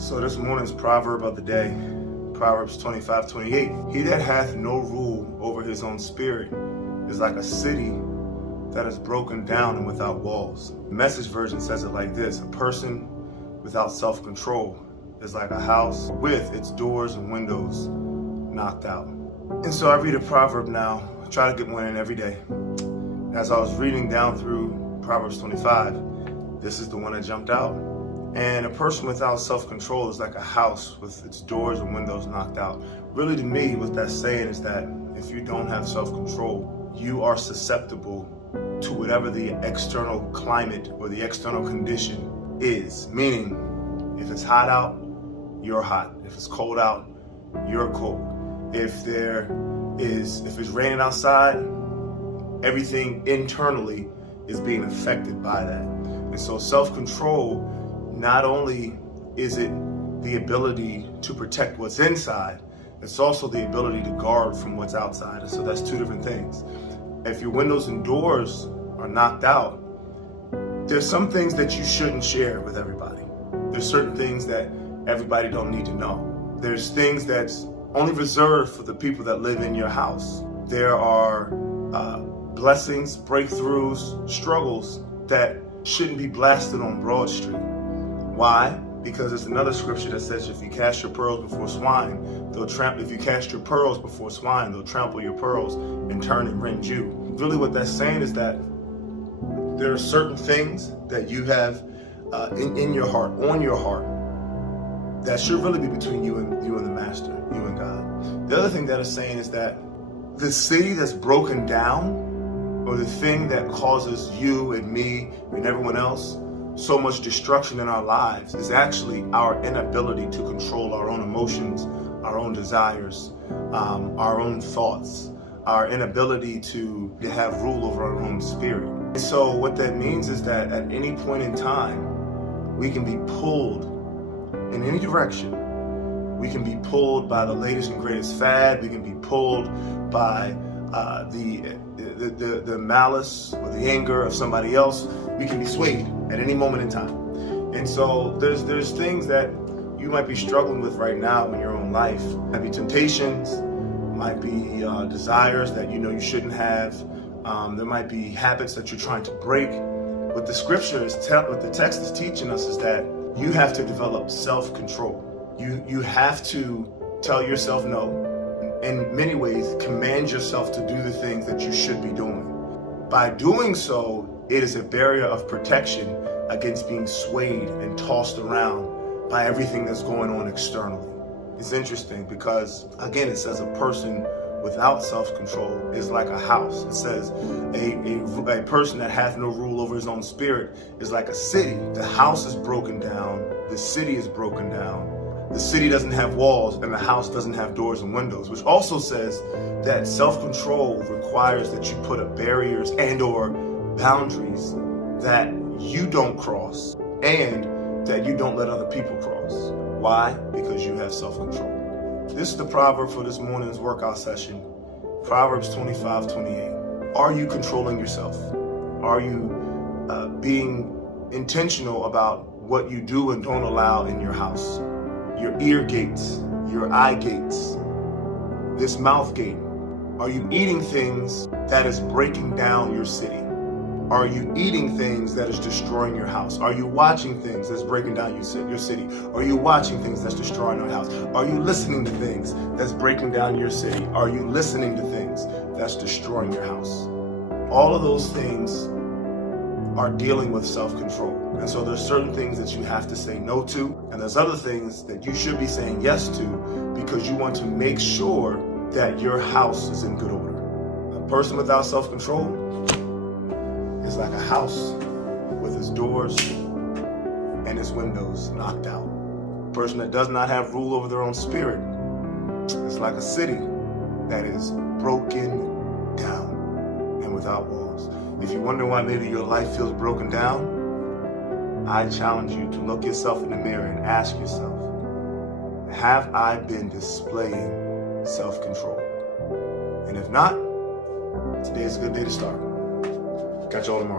So this morning's proverb of the day, Proverbs 25:28. He that hath no rule over his own spirit is like a city that is broken down and without walls. The Message version says it like this: a person without self-control is like a house with its doors and windows knocked out. And so I read a proverb now. I try to get one in every day. As I was reading down through Proverbs 25, this is the one that jumped out. And a person without self-control is like a house with its doors and windows knocked out. Really, to me, what that's saying is that if you don't have self-control, you are susceptible to whatever the external climate or the external condition is. Meaning, if it's hot out, you're hot. If it's cold out, you're cold. If it's raining outside, everything internally is being affected by that. And so self-control, not only is it the ability to protect what's inside, it's also the ability to guard from what's outside. And so that's two different things. If your windows and doors are knocked out, there's some things that you shouldn't share with everybody. There's certain things that everybody don't need to know. There's things that's only reserved for the people that live in your house. There are blessings, breakthroughs, struggles that shouldn't be blasted on Broad Street. Why? Because there's another scripture that says if you cast your pearls before swine, they'll trample. If you cast your pearls before swine, they'll trample your pearls and turn and rend you. Really, what that's saying is that there are certain things that you have in your heart, on your heart, that should really be between you and the Master, you and God. The other thing that it's saying is that the city that's broken down, or the thing that causes you and me and everyone else so much destruction in our lives, is actually our inability to control our own emotions, our own desires, our own thoughts, our inability to have rule over our own spirit. And so what that means is that at any point in time, we can be pulled in any direction. We can be pulled by the latest and greatest fad. We can be pulled by the malice or the anger of somebody else. We can be swayed at any moment in time. And so there's things that you might be struggling with right now in your own life. Might be temptations, might be desires that you know you shouldn't have. There might be habits that you're trying to break. What the scripture is what the text is teaching us is that you have to develop self-control. You have to tell yourself no. In many ways, command yourself to do the things that you should be doing. By doing so, it is a barrier of protection against being swayed and tossed around by everything that's going on externally. It's interesting because, again, it says a person without self-control is like a house. It says a person that hath no rule over his own spirit is like a city. The house is broken down. The city is broken down. The city doesn't have walls and the house doesn't have doors and windows, which also says that self-control requires that you put up barriers and or boundaries that you don't cross and that you don't let other people cross. Why? Because you have self-control. This is the proverb for this morning's workout session, Proverbs 25:28. Are you controlling yourself? Are you being intentional about what you do and don't allow in your house? Your ear gates, your eye gates, this mouth gate. Are you eating things that is breaking down your city? Are you eating things that is destroying your house? Are you watching things that's breaking down your city? Are you watching things that's destroying your house? Are you listening to things that's breaking down your city? Are you listening to things that's destroying your house? All of those things are dealing with self-control. And so there's certain things that you have to say no to, and there's other things that you should be saying yes to because you want to make sure that your house is in good order. A person without self-control is like a house with its doors and its windows knocked out. A person that does not have rule over their own spirit is like a city that is broken down and without walls. If you wonder why maybe your life feels broken down, I challenge you to look yourself in the mirror and ask yourself, have I been displaying self-control? And if not, today is a good day to start. Catch you all tomorrow.